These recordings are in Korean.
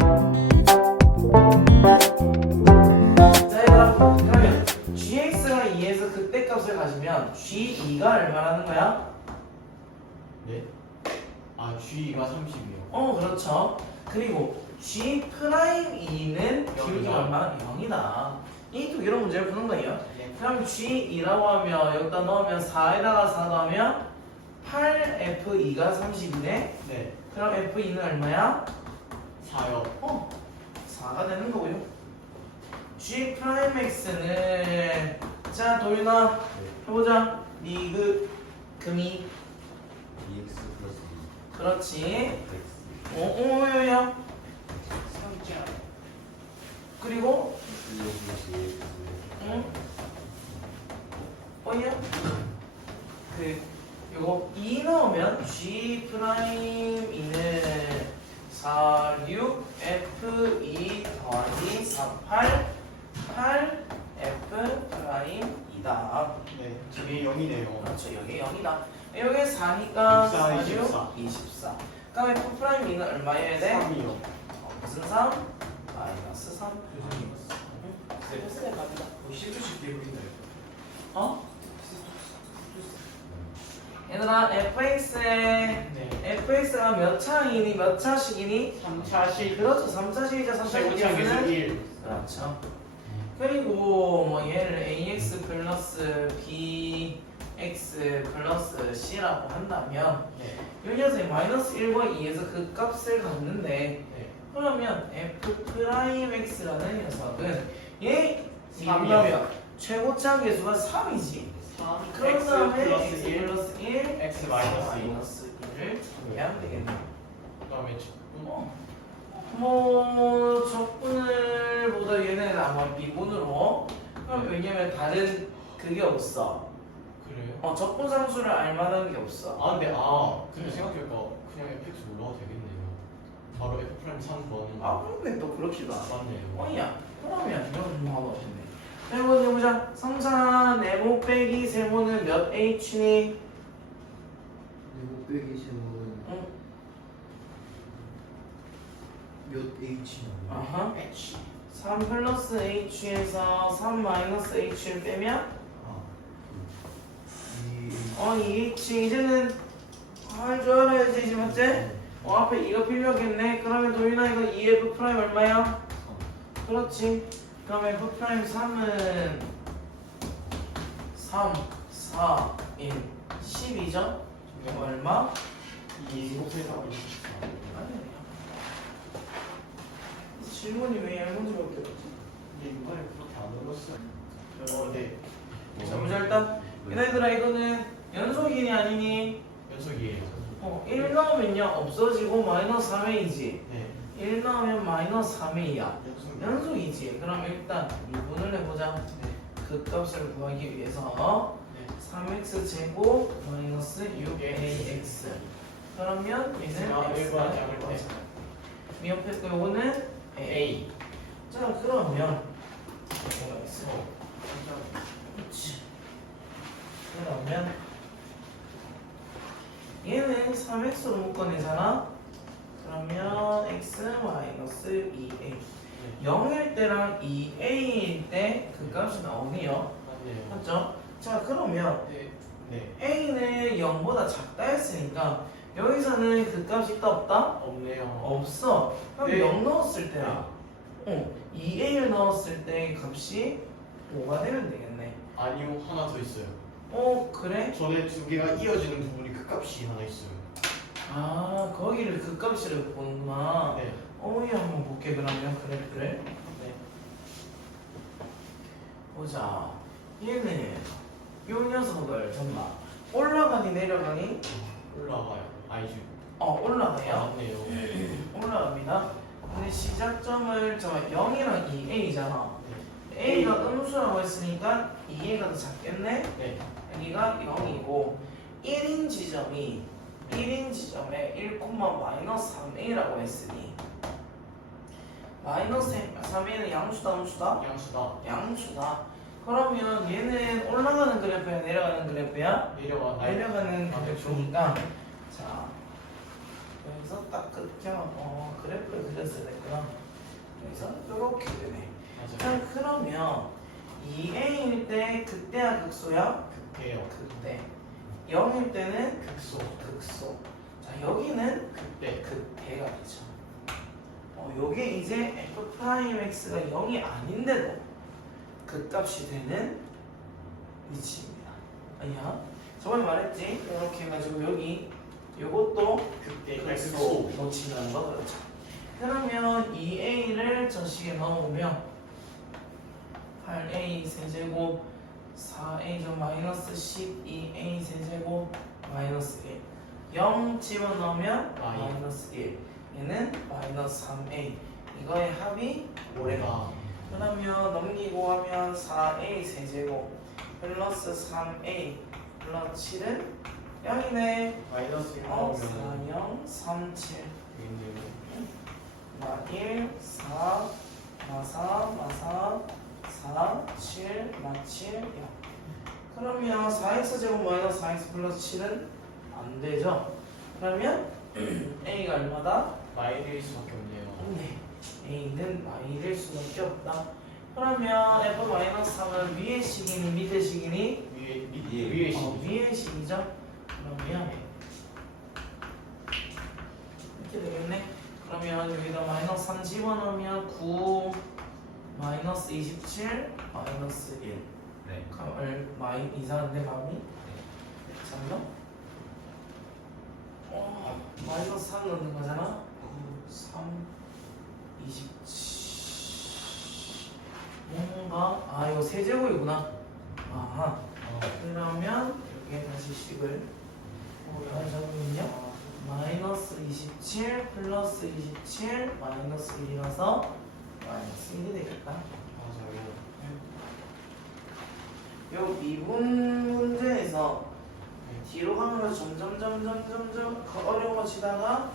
자 얘들아 그러면 gx가 2에서 극대값을 가지면 g2가 얼마라는 거야? 네? 아 G가 30이요. 그렇죠. 그리고 g'2는 기울기가 얼마? 0이다. 이 두 개로 문제를 푸는 거예요. 네. 그럼 g2라고 하면 여기다 넣으면 4에다가 4 넣으면 8f2가 30이네. 네. 그럼 f2는 얼마야? 4요. 4가 되는 거고요. g 프라임 x는 자 도윤아 해보자. 리그 금이 2x 플러스 그렇지. 2x 오오요요. 상자. 그리고 1 플러스 2x 응? 어이야? 요거 2 넣으면 g 프라임 2는 4, 6 f2 더하기 4, 8 f 프라임이다. 네. 저게 0이네요. 그렇죠. 여기 0이다. 여기 4니까 4, 24. 6, 24. 그럼 f 프라임 2는 얼마여야 돼? 3이요. 무슨 3? 마이너스 3. 네. 실수식 되고 있나요? 어? 얘들아 fx에 네. fx가 몇 차이니 몇 차식이니? 3차식. 그렇죠. 3차식이자 3차식이면 최고차계수 1. 그렇죠. 그리고 뭐 얘를 ax 플러스 bx 플러스 c라고 한다면 네. 이 녀석이 마이너스 1과 2에서 그 값을 갖는데 네. 그러면 f 프라임 x라는 녀석은 얘 3이요. 이라면 최고차 계수가 3이지. 3. 그런 X 다음에 플러스 x 1. 플러스 1 X 마이너스 2. 마이너스 1을 정리하면 되겠네. 그다음에 뭐 적분을보다 얘는 아마 미분으로. 그럼 왜냐면 다른 그게 없어. 그래요? 적분 상수를 알만한 게 없어. 아 근데 생각해보니까 그냥 fx 올라가도 되겠네요. 바로 f 프라임 3번. 근데 또 그렇지도 않아. 맞네요. 야 그러면 이건 뭐 하고 없네. 해보자 해보자. 성산 네모 빼기 세모는 몇 h니? 네모 빼기 세모는 응. 몇 h 나와요? 아하. H. 3 플러스 h에서 3 마이너스 h를 빼면 아, 2h 이제는 할 줄 알아야지 이제 맞지? 앞에 이거 필요하겠네. 그러면 도윤아 이거 2f 프라임 얼마야? 그렇지. 그럼 f 프라임 3은 3, 4, 1, 12죠? 얼마? 25세에서 아니에요. 질문이 왜 얇은지밖에 없지? 근데 이번에 그렇게 안 어렸어요. 네. 자, 보자 일단 얘들아 이거는 연속이니 아니니? 연속이에요. 1 넣으면요 없어지고 마이너스 3a이지. 네. 1 넣으면 마이너스 3a야. 연속. 연속이지. 그럼 일단 미분을 해보자. 네. 그 값을 구하기 위해서 네. 3x 제곱 마이너스 6ax. 그러면 얘는 아, x가 일반 양을 1번. 미역했고 요거는 a. 자 그러면 뭐가 있어? 그렇지. 그러면 얘는 3x로 묶어내잖아. 그러면 x 마이너스 2a. 0일 때랑 2a일 때 그 값이 나오네요. 맞네요. 맞죠? 자 그러면 네. 네. a는 0보다 작다 했으니까 여기서는 그 값이 있다 없다? 없네요. 없어. 그럼 네. 0 넣었을 때랑 2a를 넣었을 때 값이 5가 되면 되겠네. 아니요, 하나 더 있어요. 그래? 전에 두 개가 이어지는 부분이 그 값이 하나 있어요. 거기를 그 값이라고 보는구나. 네. 어이 한번 볼게 그러면. 그래. 네. 보자. 얘는 요 녀석을 잠깐만 올라가니 내려가니? 올라가요. 아니죠. 올라가요. 맞네요. 올라갑니다. 근데 시작점을 0이랑 2a잖아. 네. a가 음수라고 했으니까 2a가 더 작겠네. 네. 여기가 0이고 1인 지점에 1, 마이너스 3a라고 했으니 마이너스 3a는 양수다 음수다? 양수다. 양수다. 그러면 얘는 올라가는 그래프야 내려가는 그래프야? 내려가. 내려가는 그래프니까 자 여기서 딱 그렇게 그래프를 그렸어야 됐구나. 여기서 이렇게 되네. 맞아요. 자, 그러면 2a일 때 극대야 극소야? 극대요. 극대. 0일 때는 극소. 극소. 자, 여기는 극대. 극대가 되죠. 요게 이제 f'x가 0이 아닌데도 극값이 되는 위치입니다. 아니야? 저번에 말했지? 이렇게 해가지고 여기 요것도 극대. 극소 놓친다는 거 그렇죠. 그러면 2a를 저 식에 넣어보면 8a 세제곱 4a 점 마이너스 12a 세제곱 마이너스 1 0 집어넣으면 마이. 마이너스 1 얘는 마이너스 3a 이거의 합이 5래가 그러면 넘기고 하면 4a 세제곱 플러스 3a 플러스 7은 0이네 마이너스 1 4, 나오면 0, 3, 7 여기는 마 1, 4, 마 4, 마 4, 4, 7, 마 7, 0 그러면 4x 제곱 마이너스 4x 플러스 7은 안 되죠? 그러면 a가 얼마다? 마이너일 수밖에 없네요. 없네. a는 마이일 수밖에 없다. 그러면 f 마이너스 3은 위의 식이니 밑의 식이니? 위에 위의 식이죠? 그러면 이렇게 되겠네. 그러면 여기다 마이너스 3 집어넣으면 9 마이너스 27 마이너스 1 네. 그럼 이상한데 마음이? 잠깐 마이너스 3 넣는 거잖아 9, 3, 27 뭔가 이거 세제곱이구나 아하 그러면 여기에 다시 식을 적으면요 마이너스 27 플러스 27 마이너스 1이라서 마이너스 1이 되겠다. 맞아요. 요 미분 문제에서 뒤로 가면서 점점 어려워지다가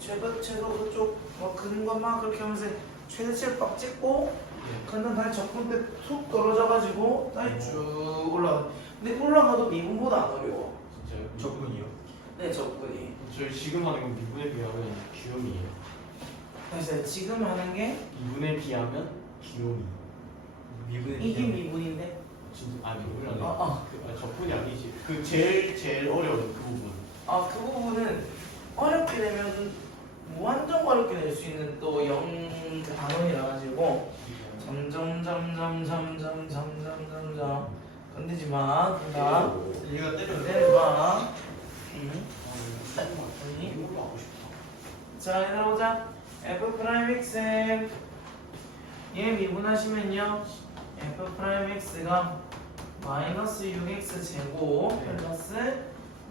최고 그쪽 근 것만 그렇게 하면서 최대치를 빡 찍고 근데 다시 적분 때 툭 떨어져가지고 다시 쭉 올라가. 근데 올라가도 미분보다 안 어려워. 진짜요? 적분이요? 네 적분이. 저희 지금 하는 건 미분에 비하면 귀요미예요. 그래서 지금 하는 게 미분에 비하면 귀요미. 미분의 이게 미분인데. 진짜 미분이 아니라 아. 적분이 아니지. 그 제일 어려운 그 부분. 그 부분은 어렵게 되면 무한정 어렵게 될 수 있는 또 단원이라 가지고 점점 건드지 마. 나 얘가 건드지 마. 이걸로 하고 싶다. 자, 얘들아 보자. f 프라임 x 얘 미분하시면요. f 프라임 x가 마이너스 6x 제곱 플러스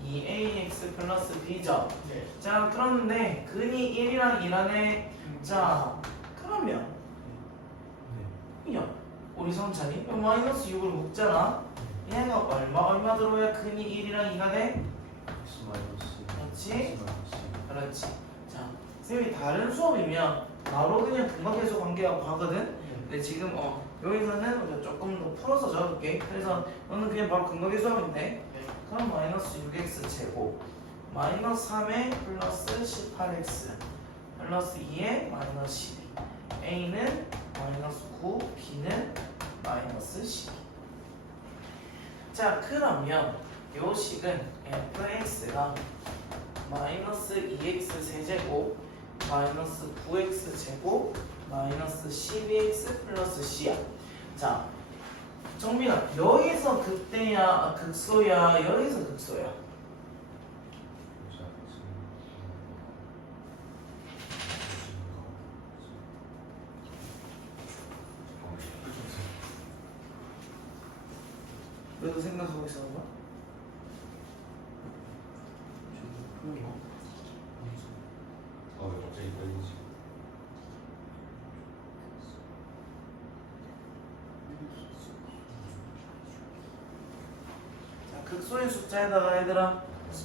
2ax 플러스 b죠. 네. 자, 그런데 근이 1이랑 1안에 자, 그러면 야, 우리 성찬이 마이너스 6을 묶잖아. 얘가 얼마 들어야 근이 1이랑 2가 돼? X 마이너스 그렇지? 그렇지. 자, 쌤이 다른 수업이면 바로 그냥 근각계수 관계하고 하거든. 근데 지금 여기서는 우리가 조금 더 풀어서 적을게. 그래서 너는 그냥 바로 근각계수 하면 돼. 그럼 마이너스 6x 제곱 마이너스 3에 플러스 18x 플러스 2에 마이너스 12 a는 마이너스 9 b는 마이너스 12. 자, 그러면 요 식은 fx가 마이너스 2x 세제곱 마이너스 9x 제곱 마이너스 12x 플러스 c야. 자, 정민아, 여기서 극대야, 극소야, 여기서 극소야. 너도 생각하고 있었나 봐? 왜 갑자기 걸리지? 자, 극소의 숫자에다가 얘들아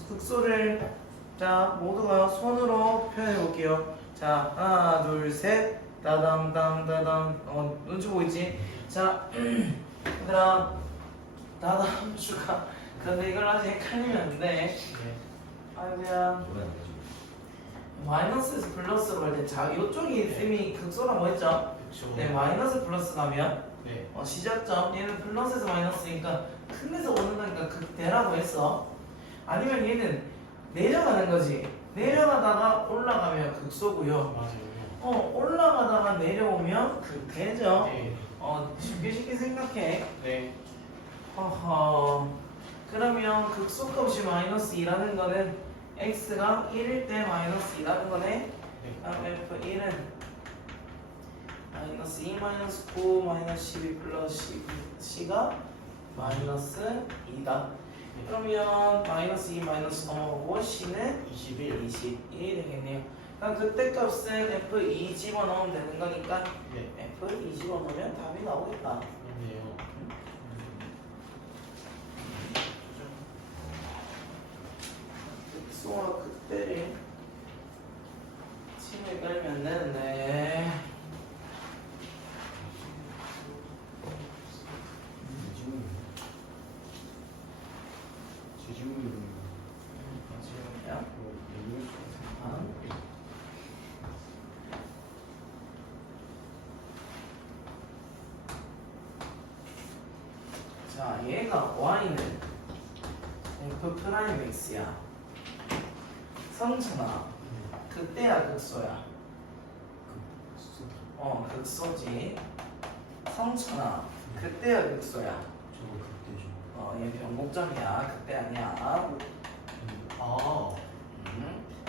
극소를 자 모두가 손으로 표현해 볼게요. 자, 하나 둘셋 따당땅따당 눈치 보이지? 자 얘들아 다다음수가 근데 이걸 아직 헷갈리면 안 돼. 아이고야 마이너스에서 플러스로 갈 때 자 이쪽이 네. 쌤이 극소라고 했죠? 그쵸. 네, 마이너스 플러스 가면 네. 시작점 얘는 플러스에서 마이너스니까 큰 데서 오는 거니까 극대라고 했어. 아니면 얘는 내려가는 거지. 내려가다가 올라가면 극소고요. 맞아요. 올라가다가 내려오면 극대죠. 네. 쉽게 생각해. 네. 허허. 그러면 극소값이 마이너스 2라는 거는 x가 1일 때 마이너스 2라는 거네. 네. 그럼 f1은 마이너스 2 마이너스 9 마이너스 12 플러스 12c가 마이너스 2다. 그러면 마이너스 2 마이너스 넘어가고 c는 21. 21이 되겠네요. 그럼 그때 값은 f2 집어넣으면 되는 거니까 네. f2 집어넣으면 답이 나오겠다. 그렇네요. 수학 그때를 침을 깔면 되는데 지금이야? 자, 얘가 y는 f 프라임 x야. 성천아, 그때야 극소야. 극소지. 성천아, 그때야 극소야. 얘 변곡점이야. 그때 아니야. 아.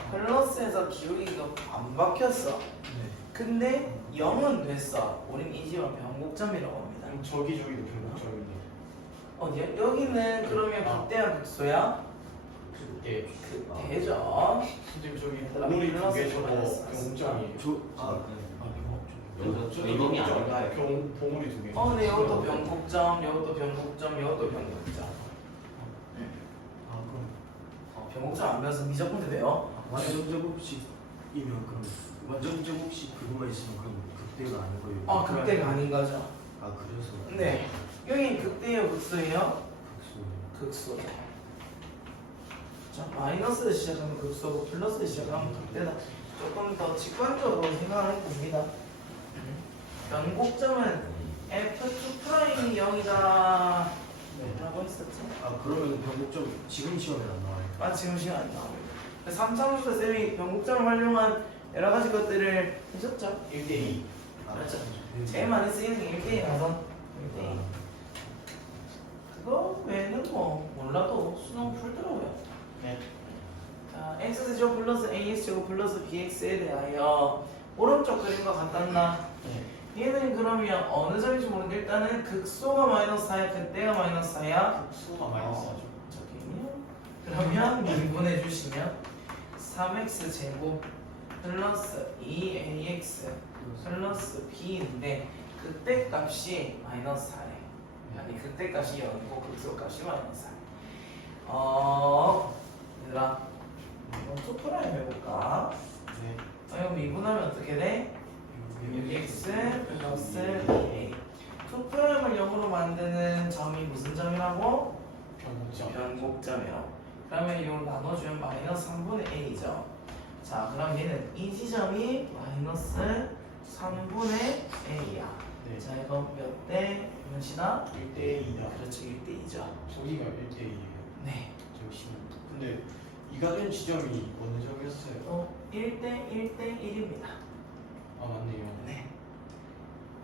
플러스에서 기울기가 안 바뀌었어. 네. 근데 0은 됐어. 우린 이 집은 변곡점이라고 합니다. 그럼 저기도 변곡점인데. 어디야? 여기는 그러면 그때야 극소야? 네. 그때죠. 선생님 저기 얘들아, 오리 두개 플러스 저거 마이너스 변곡점이에요. 이동이 아닌가요? 봉우리 두 개. 근데 이것도 변곡점, 이것도 변곡점, 이것도 변곡점. 아 그럼. 변곡점 안 배워서 미적분대 돼요. 완전 제곱식이면 그럼 완전 제곱식 그거만 있으면 그럼 극대가 아닌 거예요? 극대가 아닌 거죠. 그래서 네. 여기 극대예요, 극소예요? 극소. 극소. 자, 마이너스를 시작하면 극소고 플러스를 시작하면 극대다. 조금 더 직관적으로 생각을 해봅니다. 변곡점은 f2'이 0이다 라고 했었죠? 그러면 변곡점 지금 시험에 안 나와요? 지금 시간 안 나옵니다. 3차원에서 쌤이 변곡점을 활용한 여러 가지 것들을 해줬죠? 1대2. 그렇죠. 제일 많이 쓰이는 게 1대2라서 1대2. 그거 외에는 뭐 몰라도 수능 풀더라고요. 네. 자, x제곱 플러스 ax제곱 플러스 bx에 대하여 오른쪽 그림과 같단다. 네. 얘는 그러면 어느 점인지 모르는데 일단은 극소가 마이너스 4야, 그때가 마이너스 4야. 수가 마이너스하죠. 저기요. 그러면 미분해 주시면 3x 제곱 플러스 2ax 플러스 b인데 그때 값이 마이너스 4래. 아니 그때 값이 0이고 극소 값이 마이너스 4래. 얘들아 이거 투프라임 해볼까? 네. 이거 미분하면 어떻게 돼? 6x 플러스 2a. 투프라임을 0으로 만드는 점이 무슨 점이라고? 변곡점. 변곡점이요. 그러면 이걸 나눠주면 마이너스 3분의 a죠. 자, 그럼 얘는 이 지점이 마이너스 3분의 a야. 네. 자, 이거 몇 대 몇이다? 1대2다. 그렇죠, 1대2죠. 저기가 1대2예요. 네. 잠시만. 근데 이가 된 지점이 어느 점이었어요? 1대 1대 1입니다. 아 맞네요. 네.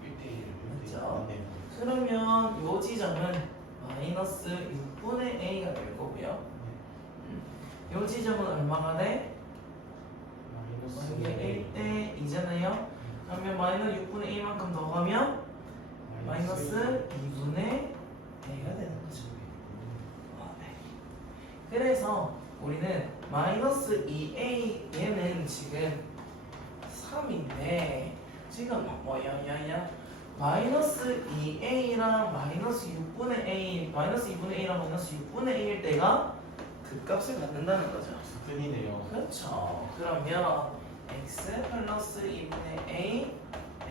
1대1. 그렇죠. 맞네요. 그러면 이 지점은 마이너스 6분의 a가 될 거고요. 이 지점은 얼마가 돼? 이게 1대 2잖아요. 그러면 마이너스 6분의 a만큼 더 가면 마이너스 2분의 a가 되는 거죠. 네. 그래서 우리는 마이너스 2a 얘는 지금 3인데 지금 뭐야 마이너스 2a랑 마이너스 6분의 a 마이너스 2분의 a랑 마이너스 6분의 a일 때가 그 값을 갖는다는 거죠. 스끈이네요. 그렇죠. 그러면 x 플러스 2분의 a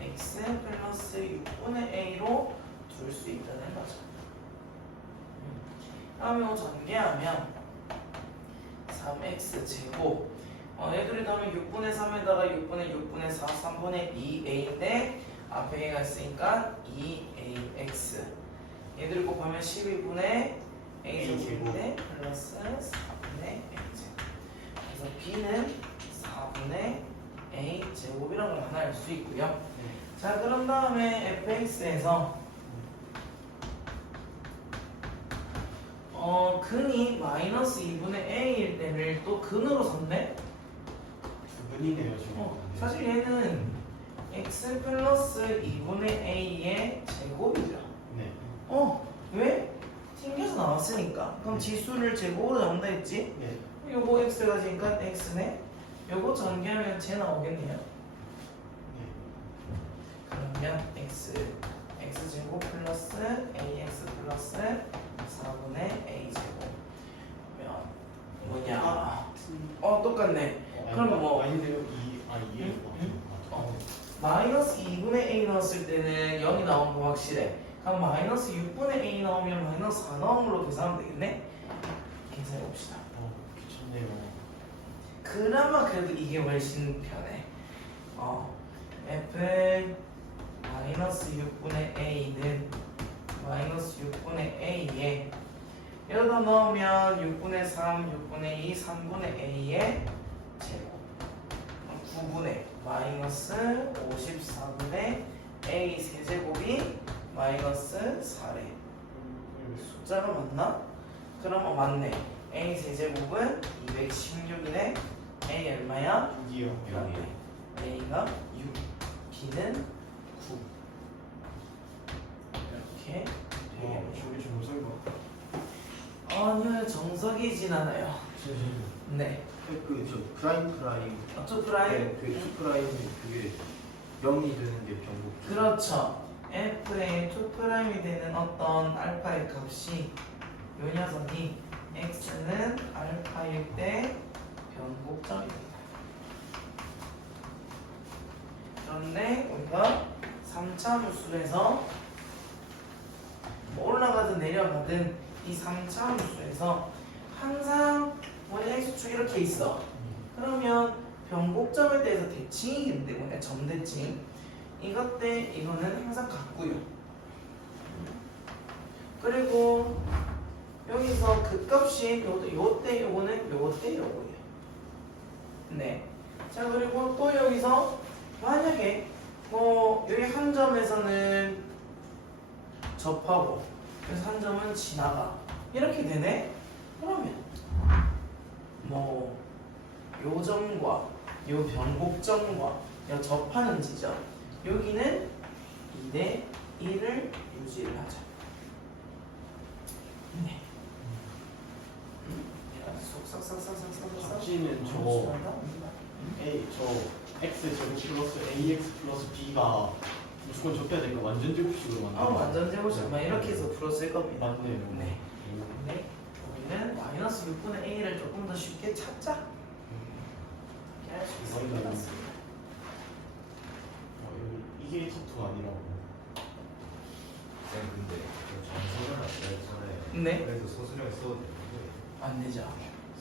x 플러스 6분의 a로 둘 수 있다는 거죠. 다음에 이거 전개하면 3x 제곱 얘들이 더하면 6분의 4분의 2a인데 앞에 a가 있으니까 2ax 얘들 곱하면 12분의 a제곱인데 플러스 4분의 a제곱. 그래서 b는 4분의 a제곱이라는 걸 하나 알 수 있고요. 자, 그런 다음에 fx에서 근이 마이너스 2분의 a일 때를 또 근으로 섰네? 분이네요 지금. 사실 얘는 x 플러스 2분의 a의 제곱이죠. 네. 왜? 튕겨서 나왔으니까. 그럼 지수를 제곱으로 나온다 했지? 네. 요거 x가 지니까 x네. 요거 전개하면 제 나오겠네요. 그러면 x 제곱 플러스 ax 플러스 4분의 a 제곱. 그러면 뭐냐? 똑같네. 그럼 뭐 아닌데요? 이해할 것 같아요. 마이너스 2분의 a 넣었을 때는 0이 나온 거 확실해. 그럼 마이너스 6분의 a 나오면 마이너스 4 나온 걸로 계산하면 되겠네? 계산해 봅시다. 귀찮네요. 그나마 그래도 이게 훨씬 편해. f 마이너스 6분의 a는 마이너스 6분의 a에 여기다 넣으면 6분의 3, 6분의 2, 3분의 a의 제곱 9분의 마이너스 54분의 a 세제곱이 마이너스 4래. 숫자가 맞나? 그럼 맞네. a 세제곱은 216이네. a 얼마야? 6이요. a가 6, b는 9. 이렇게 저게 정설과. 아니요, 정석이진 않아요. 네. 그저 프라임 저 프라임. 그 X 프라임이 그게 0이 되는 게 변곡. 그렇죠. f의 2'이 되는 어떤 알파의 값이 요 녀석이 x는 알파일 때 변곡점입니다. 그런데 우리가 3차 함수에서 올라가든 내려가든 이 3차 함수에서 항상 원의 x축 이렇게 있어. 그러면 변곡점에 대해서 대칭이기 때문에 점대칭 이것 때 이거는 항상 같고요. 그리고 여기서 그 값이 요때 요거는 요때 요거예요. 네. 자, 그리고 또 여기서 만약에 여기 한 점에서는 접하고 그래서 한 점은 지나가 이렇게 되네. 그러면 요 점과 요 변곡점과 요 접하는 지점 여기는 2대 1을 유지를 하자. 네. 쏙싹싹싹싹싹싹. 잡지는 저 x 제곱 플러스 ax 플러스 b가 무조건 접해야 되니까 완전 제곱식으로 만들어. 완전 제곱식 아마 이렇게 해서 풀었을 겁니다. 맞네요. 네. 근데 우리는 마이너스 6분의 a를 조금 더 쉽게 찾자. 이렇게 할 수 있을 것 같습니다. 이게 터투 아니라고. 쌤 근데 정석은 안 되잖아요. 네. 그래서 소수령 써도 되는데 안 되죠.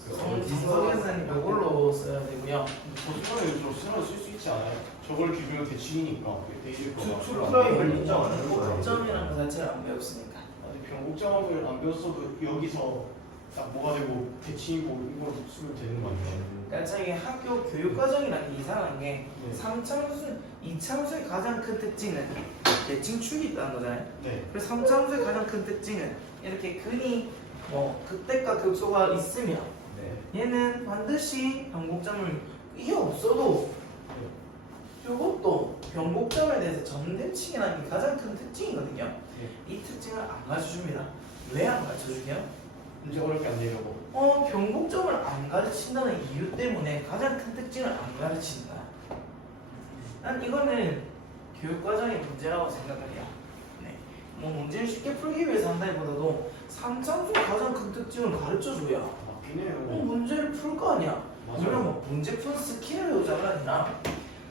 어디서 정석에는 이걸로 써야 되고요. 저수령을 좀 쓰면 쓸 수 있지 않아요? 저걸 기준으로 대칭이니까 대일 거가. 프라임을 인정 안 하는 거예요. 변곡점이라는 거 자체를 안 배웠으니까. 아니 변곡점을 안 배웠어도 여기서 딱 뭐가 되고 대칭이고 이걸 쓰면 되는 거 아니에요? 그러니까 자기 학교 교육 과정이라는 게 이상한 게 네. 3차함수, 2차함수의 가장 큰 특징은 대칭축이 있다는 거잖아요. 네. 그래서 3차함수의 가장 큰 특징은 이렇게 근이 극대과 극소가 있으면 네. 얘는 반드시 변곡점을 이게 없어도 이것도 변곡점에 대해서 점대칭이라는 게 가장 큰 특징이거든요. 네. 이 특징을 안 가르쳐줍니다. 왜 안 가르쳐주냐? 문제 어렵게 안 내려고. 변곡점을 안 가르친다는 이유 때문에 가장 큰 특징을 안 가르친다. 난 이거는 교육과정의 문제라고 생각을 해요. 네. 문제를 쉽게 풀기 위해서 한다기보다도 3차함수의 가장 큰 특징을 가르쳐줘야 맞긴 해요. 문제를 풀 거 아니야. 맞아요. 우리가 문제 푸는 스킬을 배우자가 아니라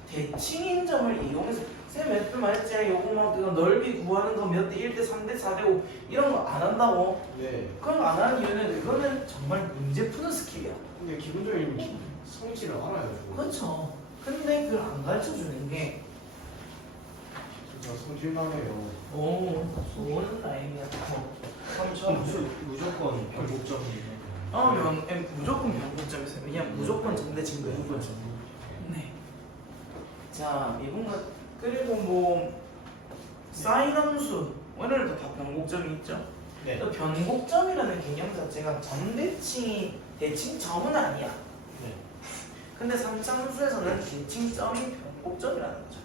대칭인 점을 이용해서 쌤 몇분 말했지 요거 막 이거 넓이 구하는 거 몇 대 1대 3대 4대 5 이런 거 안 한다고. 네. 그런 거 안 하는 이유는 그거는 정말 문제 푸는 스킬이야. 근데 기본적인 성질을 알아야죠. 그렇죠. 근데 그걸 안 가르쳐 주는 게 성질나네요. 오, 좋은 라인이야. 3차함수 무조건 변곡점이에요. 무조건 변곡점이세요. 그냥 무조건 정대칭 거예요. 네. 자, 미분과 그리고 뭐 사인 함수 오늘도 다 변곡점이 있죠. 네. 또 변곡점이라는 개념 자체가 정대칭이 대칭점은 아니야. 네. 근데 3차 함수에서는 대칭점이 변곡점이라는 거죠.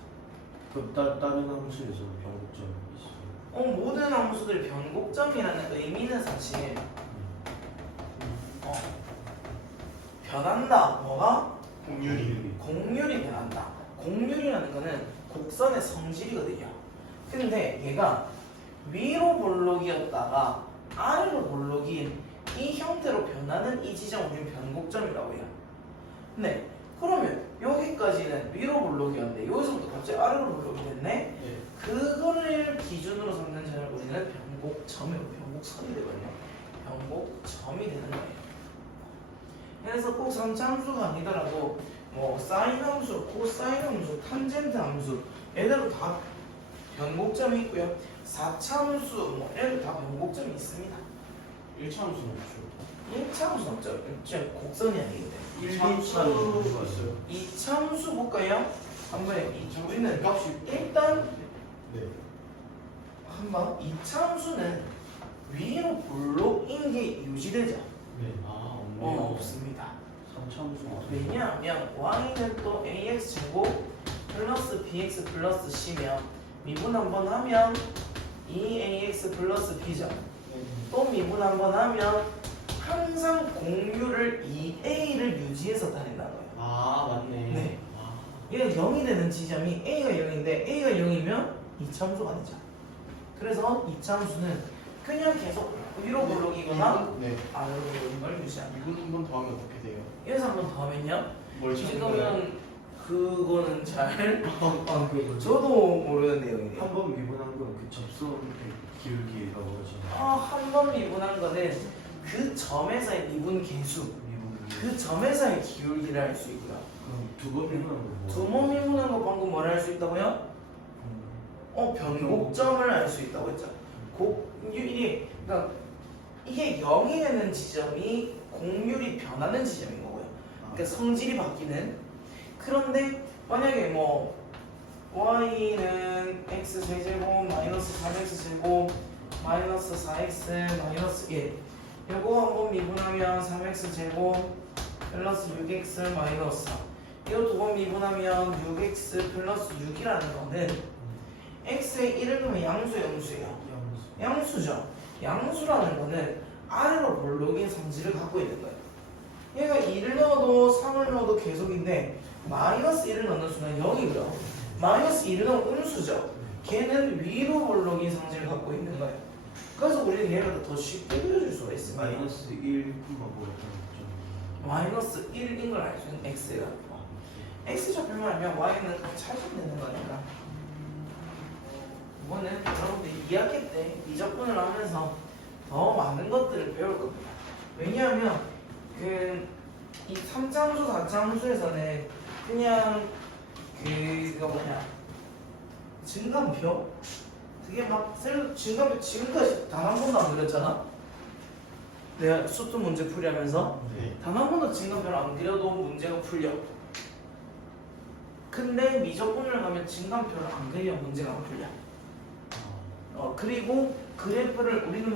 그럼 다른 함수에서 변곡점이 있어요. 모든 함수들 변곡점이라는 의미는 사실 변한다. 뭐가? 공률이 변한다. 공률이라는 거는 곡선의 성질이거든요. 근데 얘가 위로 볼록이었다가 아래로 볼록인 이 형태로 변하는 이 지점을 우리는 변곡점이라고 해요. 네. 그러면 여기까지는 위로 볼록이었는데 여기서부터 갑자기 아래로 볼록이 됐네? 네. 그거를 기준으로 삼는 점을 우리는 변곡점이고 변곡선이 되거든요. 변곡점이 되는 거예요. 그래서 꼭 3차 함수가 아니더라도 뭐 사인 함수, 코사인 함수, 탄젠트 함수 얘들도 다 변곡점이 있고요. 4차 함수 뭐 얘들도 다 변곡점이 있습니다. 1차 함수는 없죠. 1차 함수는 없죠. 지금 곡선이 아니기 때문에. 1, 2차는 있어요. 2차 함수 볼까요? 한번 우리는 값이 일단 네. 한번 2차 함수는 위로 볼록인 게 유지되죠. 네. 아, 없네요. 없습니다. 3차함수 왜냐하면 y는 또 ax 제곱 플러스 bx 플러스 c면 미분 한번 하면 2ax 플러스 b죠. 또 미분 한번 하면 항상 공률을 2a를 유지해서 다닌다는 거예요. 아, 맞네. 네. 아. 얘가 0이 되는 지점이 a가 0인데 a가 0이면 2차 함수가 되죠. 그래서 2차 함수는 그냥 계속 위로 볼록이거나 네. 아래로 볼록인 걸 유지합니다. 이분 한 번 더 하면 어떻게 돼요? 여기서 한 번 더 하면요. 뭘 찾는 거예요? 지금은 그거는 잘 저도 모르는 내용이에요. 한 번 미분한 건 그 접선 기울기라고 하죠. 한 번 미분한 거는 그 점에서의 미분 개수, 미분. 그 점에서의 기울기를 알 수 있고요. 그럼 두 번 미분한 거 뭐? 두 번 미분한 거 방금 뭐를 알 수 있다고요? 변곡점을 알 수 있다고 했죠. 곡률이 그러니까 이게 0이 되는 지점이 공률이 변하는 지점인 거고요. 그러니까 성질이 바뀌는. 그런데 만약에 뭐 y는 x 제곱 마이너스 3x 제곱 마이너스 4x 마이너스 1 요거 한번 미분하면 3x 제곱 플러스 6x 마이너스 4 이거 두 번 미분하면 6x 플러스 6이라는 거는 x의 1을 넣으면 양수예요. 양수죠. 양수라는 거는 아래로 볼록인 성질을 갖고 있는 거예요. 얘가 2를 넣어도 3을 넣어도 계속인데 마이너스 1을 넣는 순간 0이고요. 마이너스 1을 넣으면 음수죠. 걔는 위로 볼록인 성질을 갖고 있는 거예요. 그래서 우리는 얘를 더 쉽게 그려줄 수가 있습니다. 마이너스 1만 보였던 마이너스 1인 걸 알 수 있는 x가 x좌표만 하면 y는 찾아내는 거니까 이거는 여러분들 2학기 때 미적분을 하면서 더 많은 것들을 배울 겁니다. 왜냐하면 이 3차 함수, 4차 함수에서는 그냥 그거 뭐냐 증감표 그게 막 증감표 지금까지 단 한 번도 안 그렸잖아. 내가 수투 문제 풀이하면서 네. 단 한 번도 증감표를 안 그려도 문제가 풀려. 근데 미적분을 하면 증감표를 안 그려 문제가 안 풀려. 그리고 그래프를 우리는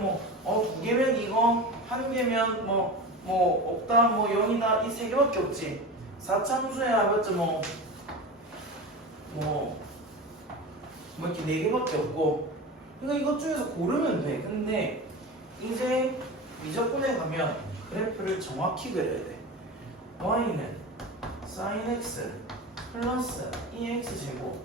두 개면 이거 한 개면 뭐 없다 뭐 0이다 이 세 개밖에 없지. 4차 함수에 해봤자 이렇게 네 개밖에 없고 그러니까 이것 중에서 고르면 돼. 근데 이제 미적분에 가면 그래프를 정확히 그려야 돼. y는 sin x 플러스 2x 제곱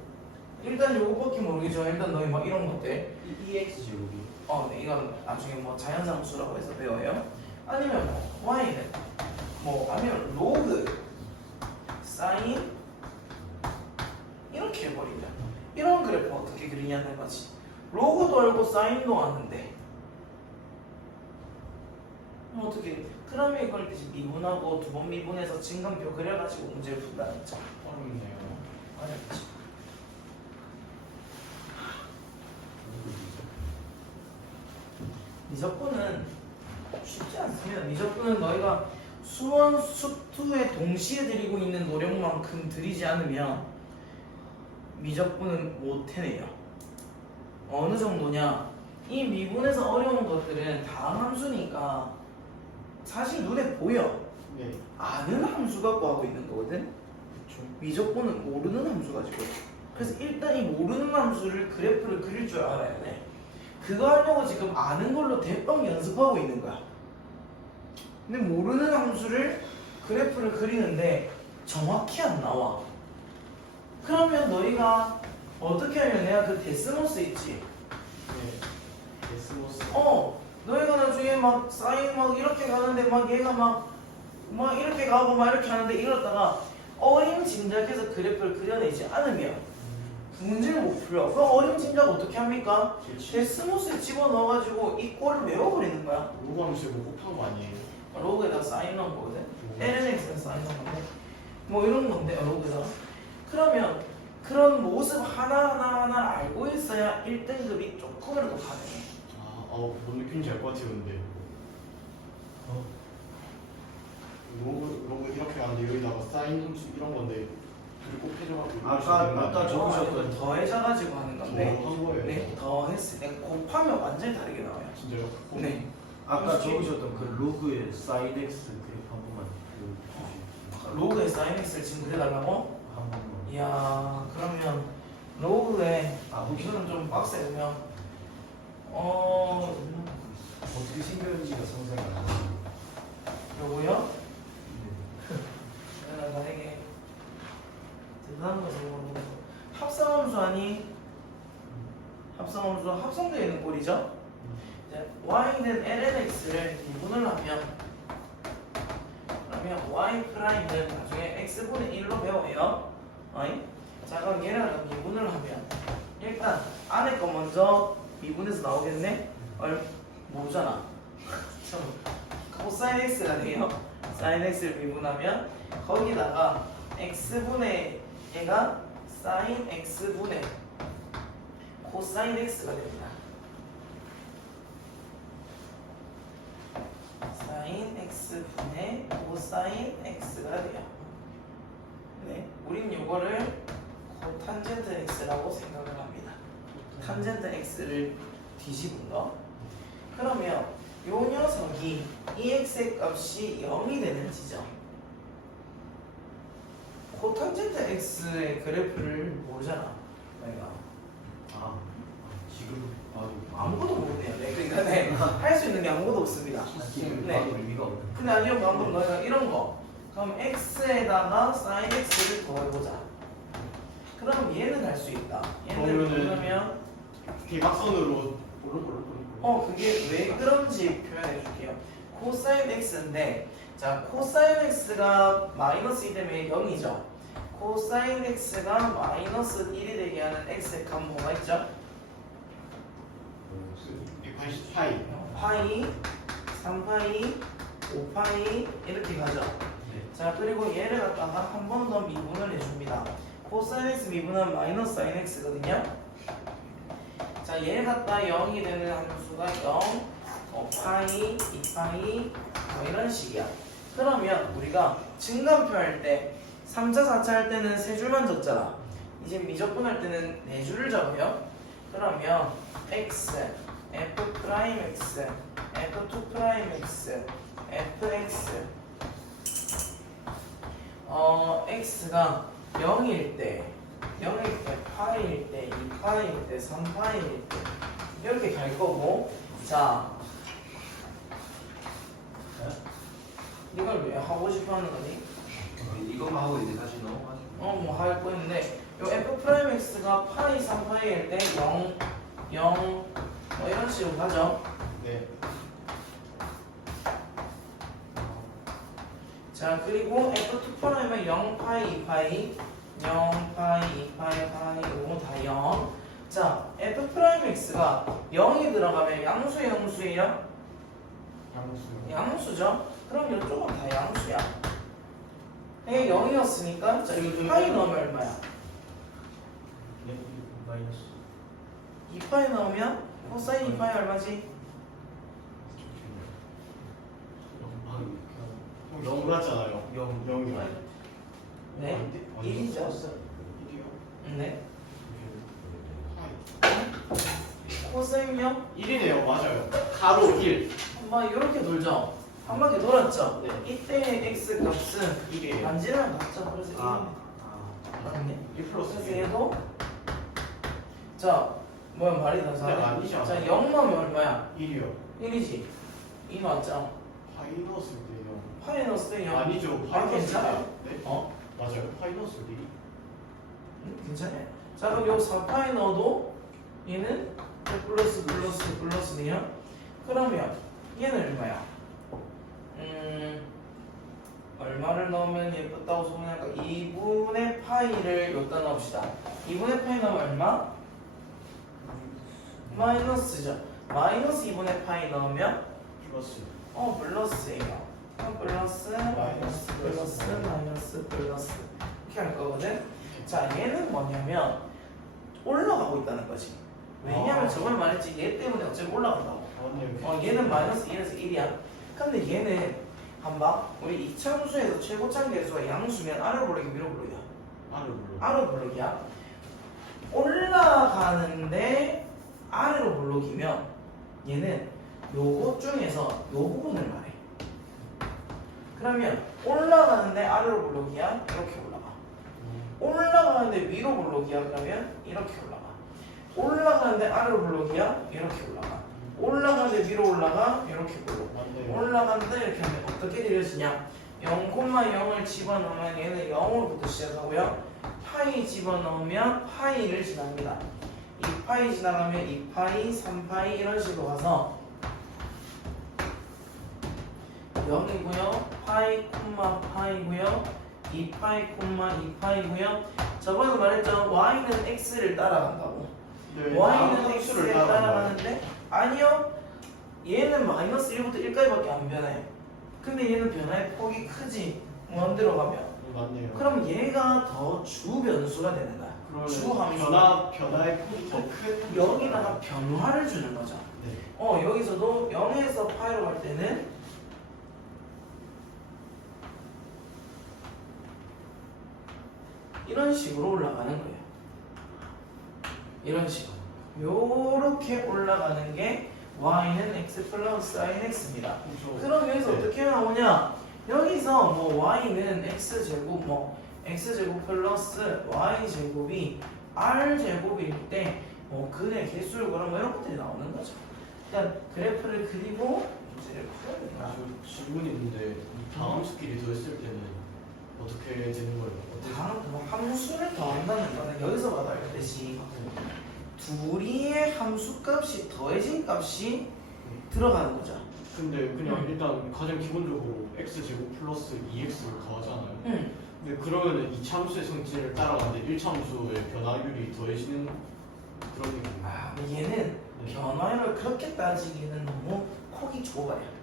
일단 요거밖에 모르겠죠. 일단 너희 막 이런 것들 2x 제곱이. 네, 이건 나중에 자연상수라고 해서 배워요. 아니면 y는 아니면 로그 사인 이렇게 해버리자. 이런 그래프 어떻게 그리냐는 거지. 로그도 알고 사인도 아는데 어떻게? 그러면 이걸 미분하고 두 번 미분해서 증감표 그려가지고 문제를 푼다는 거죠. 어렵네요. 어렵지. 미적분은 쉽지 않습니다. 미적분은 너희가 수원, 수투에 동시에 들이고 있는 노력만큼 들이지 않으면 미적분은 못 해내요. 어느 정도냐? 이 미분에서 어려운 것들은 다음 함수니까 사실 눈에 보여. 네. 아는 함수 갖고 하고 있는 거거든. 미적분은 모르는 함수 가지고. 그래서 일단 이 모르는 함수를 그래프를 그릴 줄 알아야 돼. 그거 하려고 지금 아는 걸로 대빵 연습하고 있는 거야. 근데 모르는 함수를 그래프를 그리는데 정확히 안 나와. 그러면 너희가 어떻게 하면 내가 그 데스모스 있지? 네. 데스모스. 너희가 나중에 막 사인 막 이렇게 가는데 막 얘가 막 이렇게 가고 막 이렇게 하는데 이러다가 어림짐작해서 그래프를 그려내지 않으면 그 문제를 못 풀어. 그 어림짐작 어떻게 합니까? 데스모스에 집어넣어가지고 이 꼴을 외워버리는 거야. 로그 함수에 뭐 곱한 거 아니에요? 로그에다 사인 넣은 거거든. LNX에 사인 넣은 건데 뭐 이런 건데 로그에다. 그러면 그런 모습 하나하나 알고 있어야 1등급이 조금이라도 가능해. 뭔 느낌인지 알 것 같아요, 근데. 로그 이렇게 하는데 여기다가 사인 함수 이런 건데 그리고 곱해져가지고 아까 적으셨던 더해져가지고 하는 건데. 한 거예요. 네, 더했을 때 곱하면 완전히 다르게 나와요. 진짜요? 네. 아까 적으셨던 그 로그의 사인 x 그래프 한 번만 보여주시겠어요? 로그의 사인 x를 지금 그려달라고? 한 번만. 이야, 그러면 로그의 혹시 이거는 좀 빡세면 어떻게 생겼는지가 상상이 안 나요. 요거요? 나에게 대단한 거지 뭐. 합성함수 아니? 합성함수 합성되어 있는 꼴이죠? 이제 y는 lnx를 미분을 하면 그러면 y 프라임은 나중에 x분의 1로 배워요. 어이? 자 그럼 얘랑 미분을 하면 일단 안에 거 먼저 미분해서 나오겠네? 모르잖아. 코사인 x가 돼요. 사인 x를 미분하면 거기다가 x분의 얘가 사인 x분의 코사인 x가 됩니다. 사인 x분의 코사인 x가 돼요. 네, 우린 요거를 코탄젠트 x라고 생각을 합니다. 탄젠트 x를 뒤집은 거. 그러면 요 녀석이 이 x의 값이 0이 되는 지점. 코탄젠트 x의 그래프를 모르잖아. 내가 지금 아무것도 모르네요. 네, 그러니까 네, 할 수 있는 게 아무것도 없습니다. 지금 네. 봐도 의미가 없는. 근데 아니면 방금 너희가 이런 거. 그럼 x에다가 sin x를 더해보자. 그럼 얘는 할 수 있다. 얘는 그러면 대각선으로 그게 왜 그런지 표현해 줄게요. 코사인 x인데 자 코사인 x가 마이너스 2 되면 0이죠. 코사인 x가 마이너스 1이 되게 하는 x의 값 뭐가 있죠? 180파이. 파이, 3파이, 5파이 이렇게 가죠. 자 그리고 얘를 갖다가 한 번 더 미분을 해줍니다. 코사인 x 미분은 마이너스 사인 x거든요. 자 얘를 갖다 0이 되는 함수가 0, 파이, 2파이 뭐 이런 식이야. 그러면 우리가 증간표 할 때 3차, 4차 할 때는 3줄만 적잖아. 이제 미적분 할 때는 4줄을 적어요. 그러면 x, f 프라임 x, f2 프라임 x, fx x가 0일 때, 0일 때, 파일 때, 2파일 때, 3파일 때 이렇게 갈 거고. 자 이걸 왜 하고 싶어 하는 거니? 이것만 하고 이제 다시 넘어가죠. 뭐 할 거였는데 요 f 프라임 x가 파이 3파이일 때 0, 0 뭐 이런 식으로 가죠. 네. 자 그리고 f2 프라임은 0파이 2파이 0파이 2파이 파이 5 다 0. 자 f 프라임 x가 0이 들어가면 양수 양수예요? 양수죠? 그럼 이쪽은 다 양수야. 이게 0이었으니까 자 여기 파이 넣으면 얼마야? 마이너스 2파이 넣으면 코사인 2파이 얼마지? 0 같잖아요. 0 0이요. 네? 1이죠. 1이요? 네. 하이. 코사인요? 1이네요. 맞아요. 가로 1. 막 이렇게 돌죠. 한 바퀴 돌았죠. 네. 이때 x 값은 1이에요. 반지랑 같죠. 그래서 1이네. 맞네. 1 플러스 그래서 1. 얘도 자 뭐야 말이 다 근데 아니지 자 않아요? 0 넣으면 얼마야? 1이요. 1이지. 2 맞죠? 파이 넣었을 때요. 파이 넣었을 0. 아니죠. 아, 파이 넣었을 괜찮아요. 때. 네? 어? 맞아요. 파이 넣었을 때 1이. 괜찮아요. 자 그럼 요 4파이 넣어도 얘는 플러스네요. 그러면 얘는 얼마야? 얼마를 넣으면 예쁘다고 소문할까? 2분의 파이를 여기다 넣읍시다. 2분의 파이 넣으면 얼마? 마이너스죠. 마이너스 2분의 파이 넣으면 플러스. 플러스예요. 플러스 마이너스 플러스 이렇게 할 거거든. 자 얘는 뭐냐면 올라가고 있다는 거지. 왜냐면 저번에 말했지 얘 때문에 어차피 올라간다고. 맞네요. 얘는 마이너스 1에서 1이야. 근데 얘는 한봐 우리 이차함수에서 최고점 계수가 양수면 아래 부르기 위로 부르기야. 아래 부르기야. 올라가는데 아래로 부르기면 얘는 요것 중에서 요 부분을 말해. 그러면 올라가는데 아래로 부르기야 이렇게 올라가. 올라가는데 위로 부르기야 그러면 이렇게 올라가. 올라가는데 아래로 부르기야 이렇게 올라가. 올라가는데 위로 올라가 이렇게 올라가. 맞네요. 올라간다 이렇게 하면 어떻게 되어지냐? 0,0을 집어넣으면 얘는 0으로부터 시작하고요. 파이 집어넣으면 파이를 지납니다. 2파이 지나가면 2파이, 3파이 이런 식으로 가서 0이고요. 파이, 파이고요. 2파이, 2파이고요. 저번에 말했죠. y는 x를 따라간다고. 네, y는 x를 따라가는데 아니요. 얘는 마이너스 1부터 1까지밖에 안 변해. 근데 얘는 변화의 폭이 크지. 원대로 가면. 맞네요. 그럼 얘가 더 주 변수가 되는 거야. 주 함수. 변화의 폭이 더 큰. 여기다가 변화를 주는 거죠. 네. 여기서도 0에서 파이로 갈 때는 이런 식으로 올라가는 거예요. 이런 식으로. 요렇게 올라가는 게 y는 x 플러스 sin x입니다. 그럼 여기서 네. 어떻게 나오냐? 여기서 뭐 y는 x제곱 x제곱 플러스 y제곱이 r제곱일 때 근의 개수를 그런 이런 것들이 나오는 거죠. 일단 그래프를 그리고 문제를 풀어야 된다. 질문이 있는데 다음 수끼리 더했을 때는 어떻게 되는 거예요? 다음 함수를 더한다는 거는 여기서 받아야 되듯이 둘이의 함수값이 더해진 값이 들어가는 거죠. 근데 그냥 일단 가장 기본적으로 x제곱 플러스 2x를 더하잖아요. 근데 그러면은 2차 함수의 성질을 따라가는데 1차 함수의 변화율이 더해지는 그런 느낌. 얘는 네. 변화율을 그렇게 따지기는 너무 폭이 좁아요.